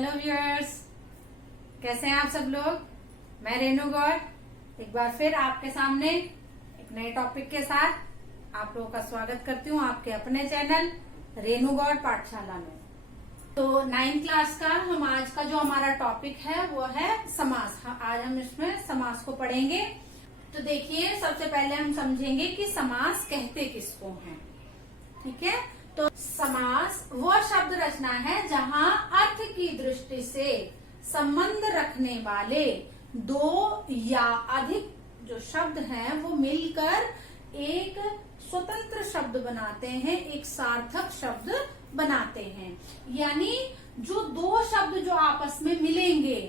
Hello viewers, कैसे हैं आप सब लोग। मैं रेनू गौड़ एक बार फिर आपके सामने एक नए टॉपिक के साथ आप लोगों का स्वागत करती हूँ आपके अपने चैनल रेनू गौड़ पाठशाला में। तो 9th क्लास का आज का जो हमारा टॉपिक है वो है समास। आज हम इसमें समास को पढ़ेंगे। तो देखिए, सबसे पहले हम समझेंगे कि समास कहते किसको हैं। ठीक है, तो समास वो शब्द रचना है जहां अर्थ की दृष्टि से संबंध रखने वाले दो या अधिक जो शब्द हैं वो मिलकर एक स्वतंत्र शब्द बनाते हैं, एक सार्थक शब्द बनाते हैं। यानी जो दो शब्द जो आपस में मिलेंगे,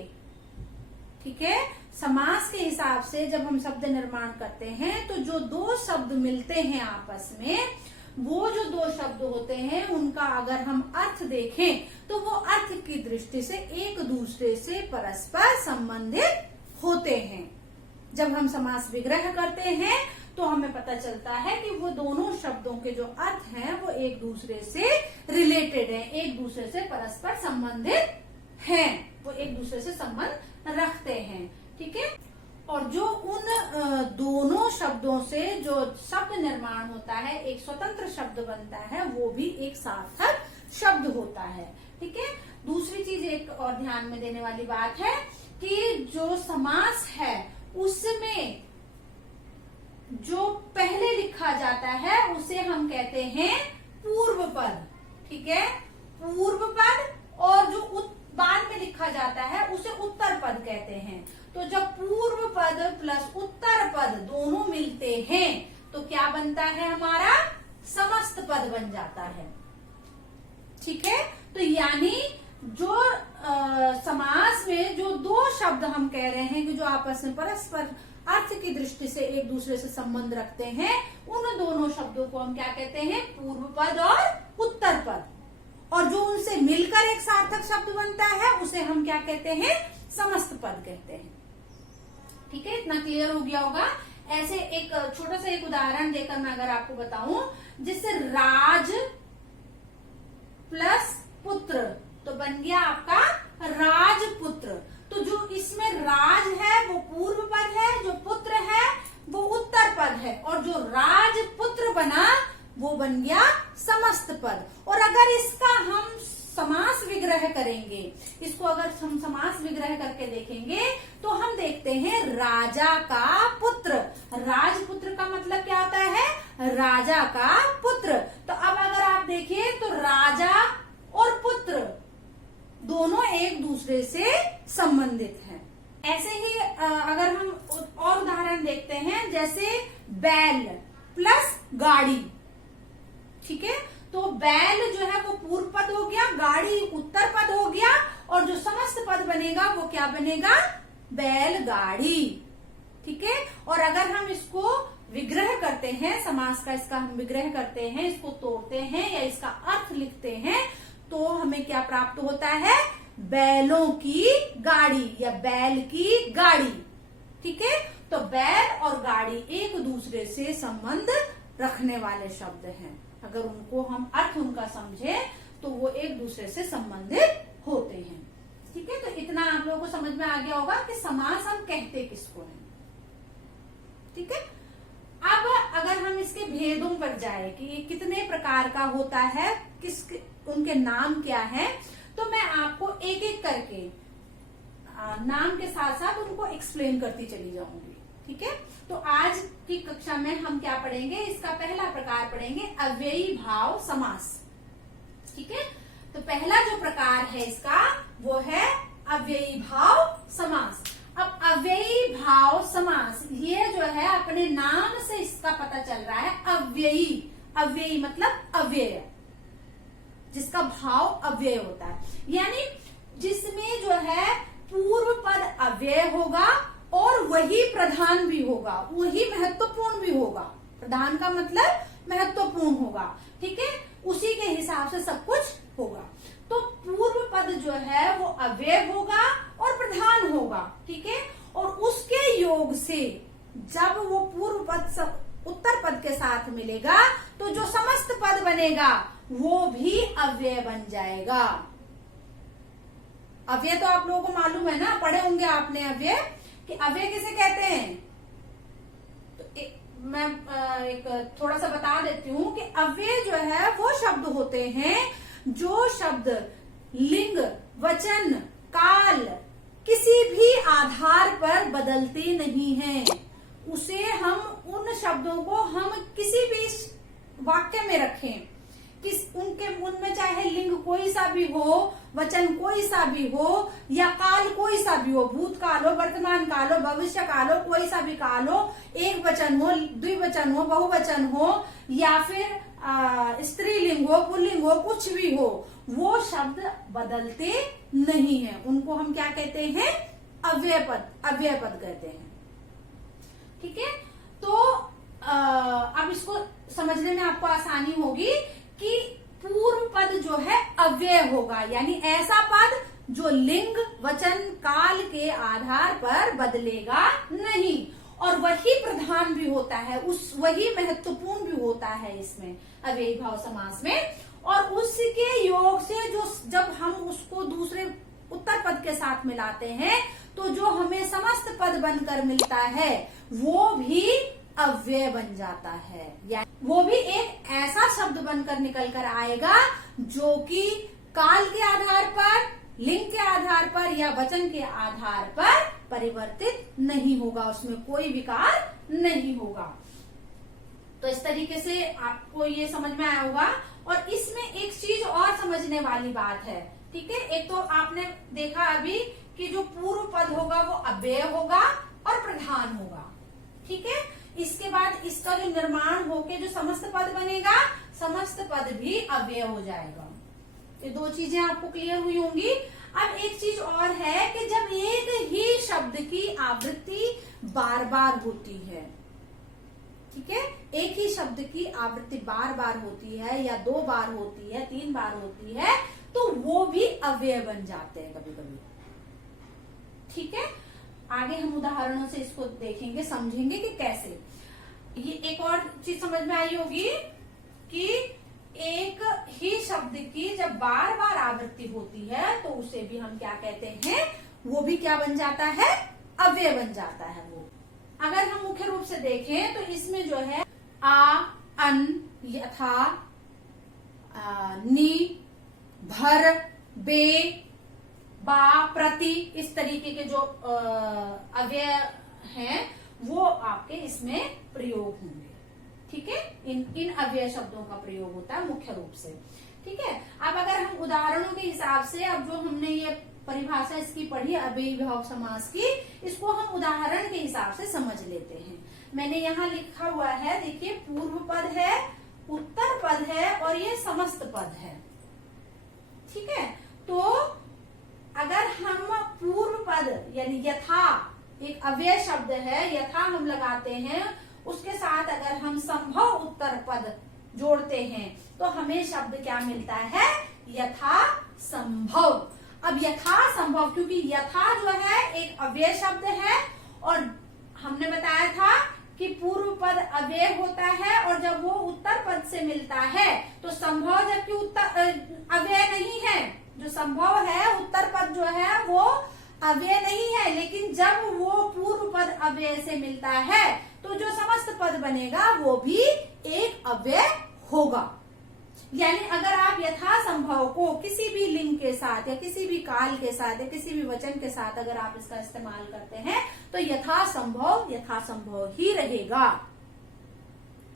ठीक है, समास के हिसाब से जब हम शब्द निर्माण करते हैं तो जो दो शब्द मिलते हैं आपस में, वो जो दो शब्द होते हैं उनका अगर हम अर्थ देखें तो वो अर्थ की दृष्टि से एक दूसरे से परस्पर संबंधित होते हैं। जब हम समास विग्रह करते हैं तो हमें पता चलता है कि वो दोनों शब्दों के जो अर्थ हैं वो एक दूसरे से रिलेटेड हैं, एक दूसरे से परस्पर संबंधित हैं, वो एक दूसरे से संबंध रखते हैं। ठीक है, और जो उन दोनों शब्दों से जो शब्द निर्माण होता है, एक स्वतंत्र शब्द बनता है, वो भी एक सार्थक शब्द होता है। ठीक है, दूसरी चीज एक और ध्यान में देने वाली बात है कि जो समास है उसमें जो पहले लिखा जाता है उसे हम कहते हैं पूर्व पद। ठीक है, पूर्व पद, और जो बाद में लिखा जाता है उसे उत्तर पद कहते हैं। तो जब पूर्व पद प्लस उत्तर पद दोनों मिलते हैं तो क्या बनता है, हमारा समस्त पद बन जाता है। ठीक है, तो यानी जो समास में जो दो शब्द हम कह रहे हैं कि जो आपस में परस्पर अर्थ की दृष्टि से एक दूसरे से संबंध रखते हैं, उन दोनों शब्दों को हम क्या कहते हैं, पूर्व पद और उत्तर पद। और जो उनसे मिलकर एक सार्थक शब्द बनता है उसे हम क्या कहते हैं, समस्त पद कहते हैं। ठीक है, इतना क्लियर हो गया होगा। ऐसे एक छोटा सा एक उदाहरण देकर मैं अगर आपको बताऊं, जिससे राज प्लस पुत्र तो बन गया आपका राजपुत्र। तो जो इसमें राज है वो पूर्व पद है, जो पुत्र है वो उत्तर पद है, और जो राजपुत्र बना वो बन गया समस्त पद। और अगर इसका हम समास विग्रह करेंगे, इसको अगर हम समास विग्रह करके देखेंगे तो हम देखते हैं राजा का पुत्र। राजपुत्र का मतलब क्या होता है, राजा का पुत्र। तो अब अगर आप देखिए तो राजा और पुत्र दोनों एक दूसरे से संबंधित हैं। ऐसे ही अगर हम और उदाहरण देखते हैं, जैसे बैल प्लस गाड़ी। ठीक है, तो बैल जो है वो पूर्व पद हो गया, गाड़ी उत्तर पद हो गया, और जो समस्त पद बनेगा वो क्या बनेगा, बैलगाड़ी। ठीक है, और अगर हम इसको विग्रह करते हैं, समास का इसका हम विग्रह करते हैं, इसको तोड़ते हैं या इसका अर्थ लिखते हैं, तो हमें क्या प्राप्त होता है, बैलों की गाड़ी या बैल की गाड़ी। ठीक है, तो बैल और गाड़ी एक दूसरे से संबंध रखने वाले शब्द हैं। अगर उनको हम अर्थ उनका समझे तो वो एक दूसरे से संबंधित होते हैं। ठीक है, तो इतना आप लोगों को समझ में आ गया होगा कि समास हम कहते किसको हैं। ठीक है, अब अगर हम इसके भेदों पर जाए कि ये कितने प्रकार का होता है, उनके नाम क्या है, तो मैं आपको एक एक करके नाम के साथ साथ उनको एक्सप्लेन करती चली जाऊंगी। ठीक है, तो आज की कक्षा में हम क्या पढ़ेंगे, इसका पहला प्रकार पढ़ेंगे अव्ययी भाव समास। ठीक है, तो पहला जो प्रकार है इसका वो है अव्ययी भाव समास। अब अव्ययी भाव समास ये जो है अपने नाम से इसका पता चल रहा है अव्ययी। अव्ययी मतलब अव्यय, जिसका भाव अव्यय होता है, यानी जिसमें जो है पूर्व पद अव्यय होगा और वही प्रधान भी होगा, वही महत्वपूर्ण भी होगा। प्रधान का मतलब महत्वपूर्ण होगा। ठीक है, उसी के हिसाब से सब कुछ होगा। तो पूर्व पद जो है वो अव्यय होगा और प्रधान होगा। ठीक है, और उसके योग से जब वो पूर्व पद उत्तर पद के साथ मिलेगा तो जो समस्त पद बनेगा वो भी अव्यय बन जाएगा। अव्यय तो आप लोगों को मालूम है ना, पढ़े होंगे आपने अव्यय, कि अव्यय किसे कहते हैं। तो मैं एक थोड़ा सा बता देती हूँ कि अव्यय जो है वो शब्द होते हैं जो शब्द लिंग, वचन, काल किसी भी आधार पर बदलते नहीं हैं। उसे हम उन शब्दों को हम किसी भी वाक्य में रखें, उनमें चाहे लिंग कोई सा भी हो, वचन कोई सा भी हो, या काल कोई सा भी हो, भूतकाल हो, वर्तमान काल हो, भविष्य काल हो, कोई सा भी काल हो, एक वचन हो, द्विवचन हो, बहुवचन हो, या फिर स्त्रीलिंग हो, पुल्लिंग हो, कुछ भी हो, वो शब्द बदलते नहीं है। उनको हम क्या कहते हैं, अव्यय पद कहते हैं। ठीक है, तो अब इसको समझने में आपको आसानी होगी कि पूर्व पद जो है अव्यय होगा, यानी ऐसा पद जो लिंग, वचन, काल के आधार पर बदलेगा नहीं, और वही प्रधान भी होता है, वही महत्वपूर्ण भी होता है इसमें अव्ययी भाव समास में। और उसके योग से जो जब हम उसको दूसरे उत्तर पद के साथ मिलाते हैं तो जो हमें समस्त पद बनकर मिलता है वो भी अव्यय बन जाता है, या वो भी एक ऐसा शब्द बनकर निकल कर आएगा जो कि काल के आधार पर, लिंग के आधार पर या वचन के आधार पर परिवर्तित नहीं होगा, उसमें कोई विकार नहीं होगा। तो इस तरीके से आपको ये समझ में आया होगा। और इसमें एक चीज और समझने वाली बात है, ठीक है। एक तो आपने देखा अभी कि जो पूर्व पद होगा वो अव्यय होगा और प्रधान होगा, ठीक है। इसके बाद इसका जो निर्माण होके जो समस्त पद बनेगा, समस्त पद भी अव्यय हो जाएगा। ये दो चीजें आपको क्लियर हुई होंगी। अब एक चीज और है कि जब एक ही शब्द की आवृत्ति बार बार होती है, ठीक है, एक ही शब्द की आवृत्ति बार बार होती है या 2 बार होती है, 3 बार होती है, तो वो भी अव्यय बन जाते हैं कभी कभी, ठीक है। आगे हम उदाहरणों से इसको देखेंगे, समझेंगे कि कैसे। ये एक और चीज समझ में आई होगी कि एक ही शब्द की जब बार बार आवृत्ति होती है तो उसे भी हम क्या कहते हैं, वो भी क्या बन जाता है, अव्यय बन जाता है वो। अगर हम मुख्य रूप से देखें तो इसमें जो है आ, अन, यथा, नि, भर, बे, बा, प्रति, इस तरीके के जो अव्यय हैं वो आपके इसमें प्रयोग होंगे, ठीक है। इन अव्यय शब्दों का प्रयोग होता है मुख्य रूप से, ठीक है। अब अगर हम उदाहरणों के हिसाब से, अब जो हमने ये परिभाषा इसकी पढ़ी अव्ययी भाव समास की, इसको हम उदाहरण के हिसाब से समझ लेते हैं। मैंने यहाँ लिखा हुआ है, देखिए, पूर्व पद है, उत्तर पद है और ये समस्त पद है, ठीक है। तो अगर हम पूर्व पद यानी यथा, एक अव्यय शब्द है, यथा हम लगाते हैं, उसके साथ अगर हम संभव उत्तर पद जोड़ते हैं तो हमें शब्द क्या मिलता है, यथा संभव। अब यथा संभव, क्योंकि यथा जो है एक अव्यय शब्द है और हमने बताया था कि पूर्व पद अव्यय होता है और जब वो उत्तर पद से मिलता है तो संभव, जबकि उत्तर अव्यय नहीं है, जो संभव है उत्तर पद जो है वो अव्यय नहीं है, लेकिन जब वो पूर्व पद अव्यय से मिलता है तो जो समस्त पद बनेगा वो भी एक अव्यय होगा। यानी अगर आप यथा संभव को किसी भी लिंग के साथ या किसी भी काल के साथ या किसी भी वचन के साथ अगर आप इसका इस्तेमाल करते हैं तो यथा संभव ही रहेगा,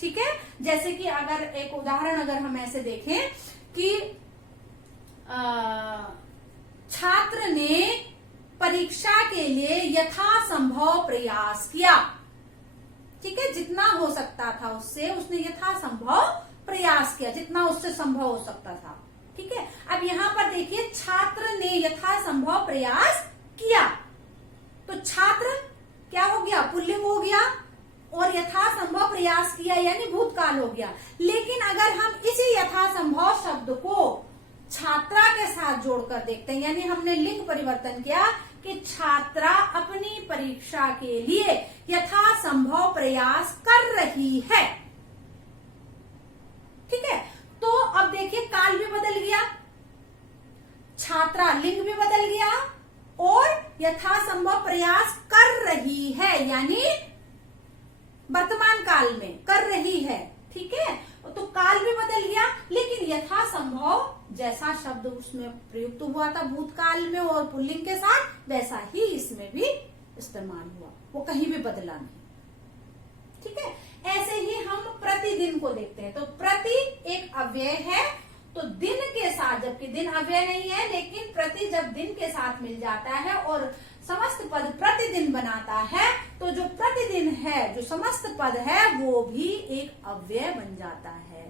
ठीक है। जैसे कि अगर एक उदाहरण अगर हम ऐसे देखें कि छात्र ने परीक्षा के लिए यथासंभव प्रयास किया, ठीक है, जितना हो सकता था उससे उसने यथासंभव प्रयास किया, जितना उससे संभव हो सकता था, ठीक है। अब यहाँ पर देखिए, छात्र ने यथासंभव प्रयास किया, तो छात्र क्या हो गया, पुल्लिंग हो गया, और यथासंभव प्रयास किया यानी भूतकाल हो गया। लेकिन अगर हम इसी यथासंभव शब्द को छात्रा के साथ जोड़कर देखते हैं, यानी हमने लिंग परिवर्तन किया कि छात्रा अपनी परीक्षा के लिए यथासंभव प्रयास कर रही है, ठीक है। तो अब देखिए, काल भी बदल गया, छात्रा लिंग भी बदल गया और यथासंभव प्रयास कर रही है, यानी वर्तमान काल में कर रही है। ठीक है, तो काल भी बदल गया, लेकिन यथासंभव जैसा शब्द उसमें प्रयुक्त हुआ था भूतकाल में और पुल्लिंग के साथ, वैसा ही इसमें भी इस्तेमाल हुआ, वो कहीं भी बदला नहीं। ठीक है, ऐसे ही हम प्रतिदिन को देखते हैं। तो प्रति एक अव्यय है, तो दिन के साथ, जबकि दिन अव्यय नहीं है, लेकिन प्रति जब दिन के साथ मिल जाता है और समस्त पद प्रतिदिन बनाता है, तो जो प्रतिदिन है, जो समस्त पद है, वो भी एक अव्यय बन जाता है।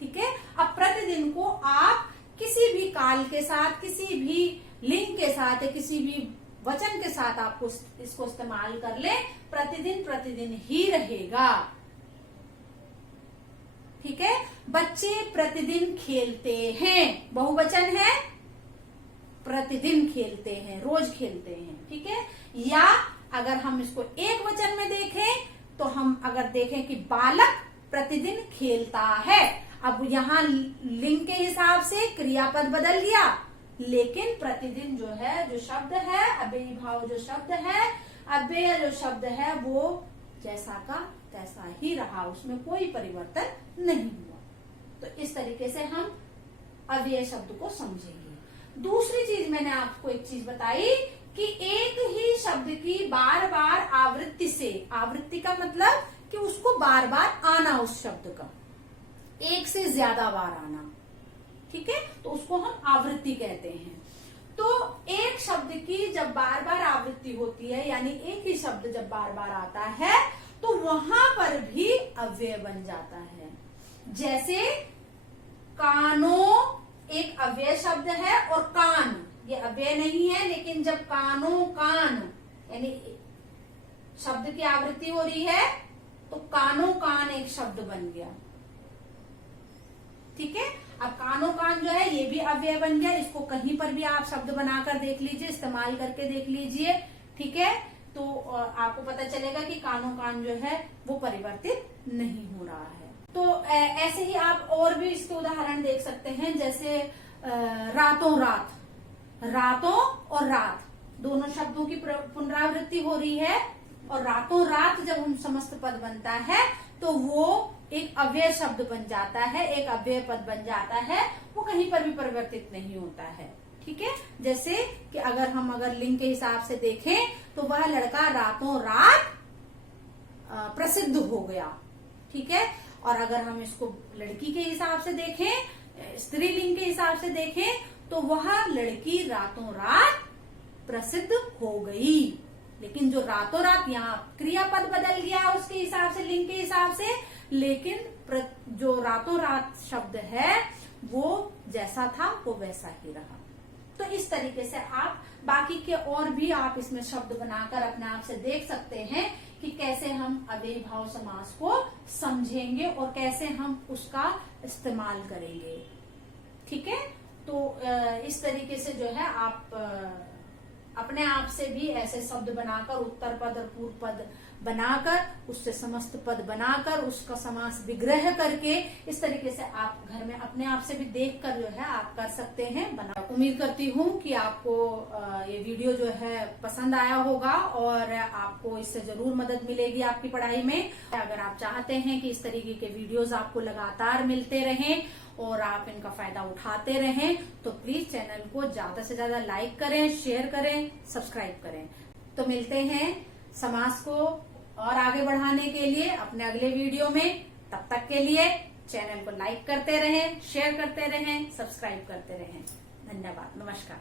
ठीक है, अब प्रतिदिन को आप किसी भी काल के साथ, किसी भी लिंग के साथ, किसी भी वचन के साथ आपको इसको इस्तेमाल कर ले, प्रतिदिन प्रतिदिन ही रहेगा। ठीक है, बच्चे प्रतिदिन खेलते हैं, बहुवचन है, प्रतिदिन खेलते हैं, रोज खेलते हैं। ठीक है, या अगर हम इसको एक वचन में देखें, तो हम अगर देखें कि बालक प्रतिदिन खेलता है, अब यहाँ लिंग के हिसाब से क्रियापद बदल गया, लेकिन प्रतिदिन जो है, जो शब्द है, अव्ययी भाव जो शब्द है, अव्यय जो शब्द है, वो जैसा का तैसा ही रहा, उसमें कोई परिवर्तन नहीं हुआ। तो इस तरीके से हम अव्यय शब्द को समझेंगे। दूसरी चीज मैंने आपको एक चीज बताई कि एक ही शब्द की बार बार आवृत्ति से, आवृत्ति का मतलब कि उसको बार बार आना, उस शब्द का एक से ज्यादा बार आना। ठीक है, तो उसको हम आवृत्ति कहते हैं। तो एक शब्द की जब बार बार आवृत्ति होती है, यानी एक ही शब्द जब बार बार आता है, तो वहां पर भी अव्यय बन जाता है। जैसे कानो एक अव्यय शब्द है, और कान ये अव्यय नहीं है, लेकिन जब कानो कान यानी शब्द की आवृत्ति हो रही है, तो कानो कान एक शब्द बन गया। ठीक है, अब कानो कान जो है, ये भी अव्यय बन गया। इसको कहीं पर भी आप शब्द बनाकर देख लीजिए, इस्तेमाल करके देख लीजिए। ठीक है, तो आपको पता चलेगा कि कानो कान जो है वो परिवर्तित नहीं हो रहा है। तो ऐसे ही आप और भी इसके उदाहरण देख सकते हैं, जैसे रातों रात, रातों और रात दोनों शब्दों की पुनरावृत्ति हो रही है, और रातों रात जब हम समस्त पद बनता है, तो वो एक अव्यय शब्द बन जाता है, एक अव्यय पद बन जाता है, वो कहीं पर भी परिवर्तित नहीं होता है। ठीक है, जैसे कि अगर लिंग के हिसाब से देखें, तो वह लड़का रातों रात प्रसिद्ध हो गया। ठीक है, और अगर हम इसको लड़की के हिसाब से देखें, स्त्रीलिंग के हिसाब से देखें, तो वह लड़की रातों रात प्रसिद्ध हो गई। लेकिन जो रातों रात, यहाँ क्रियापद बदल गया उसके हिसाब से, लिंग के हिसाब से, लेकिन जो रातों रात शब्द है वो जैसा था वो वैसा ही रहा। तो इस तरीके से आप बाकी के और भी आप इसमें शब्द बनाकर अपने आप से देख सकते हैं कि कैसे हम अव्ययी भाव समास को समझेंगे और कैसे हम उसका इस्तेमाल करेंगे। ठीक है, तो इस तरीके से जो है आप अपने आप से भी ऐसे शब्द बनाकर, उत्तर पद और पूर्व पद बनाकर, उससे समस्त पद बनाकर, उसका समास विग्रह करके, इस तरीके से आप घर में अपने आप से भी देखकर जो है आप कर सकते हैं, बना। उम्मीद करती हूँ कि आपको ये वीडियो जो है पसंद आया होगा और आपको इससे जरूर मदद मिलेगी आपकी पढ़ाई में। अगर आप चाहते हैं कि इस तरीके के वीडियोज आपको लगातार मिलते रहें और आप इनका फायदा उठाते रहें, तो प्लीज चैनल को ज्यादा से ज्यादा लाइक करें, शेयर करें, सब्सक्राइब करें। तो मिलते हैं समास को और आगे बढ़ाने के लिए अपने अगले वीडियो में। तब तक के लिए चैनल को लाइक करते रहें, शेयर करते रहें, सब्सक्राइब करते रहें। धन्यवाद, नमस्कार।